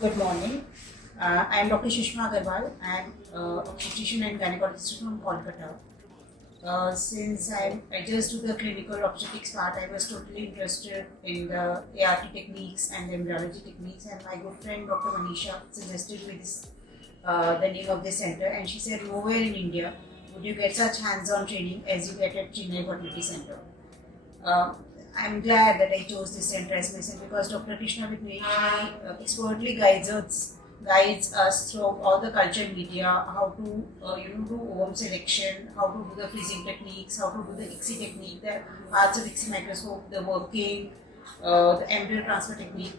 Good morning. I am Dr. Shishma Agarwal. I am obstetrician and gynecologist from Kolkata. Since I just do the clinical obstetrics part, I was totally interested in the ART techniques and the embryology techniques. And my good friend Dr. Manisha suggested me the name of this center, and she said, nowhere in India would you get such hands-on training as you get at Chennai Fertility Center. I'm glad that I chose this center as my center because Dr. Krishna Vignesh expertly guides us through all the culture media, how to do ovum selection, how to do the freezing techniques, how to do the ICSI technique, the parts of ICSI microscope, the working, the embryo transfer technique.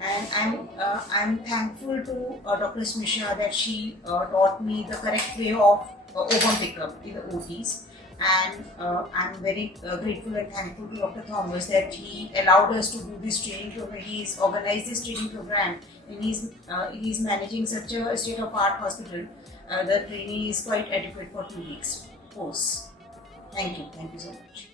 And I'm thankful to Dr. Smisha that she taught me the correct way of ovum pickup in the OTs. And I'm very grateful and thankful to Dr. Thomas that he allowed us to do this training program. He's organized this training program and he's managing such a state-of-art hospital. The training is quite adequate for 2 weeks course. Thank you so much.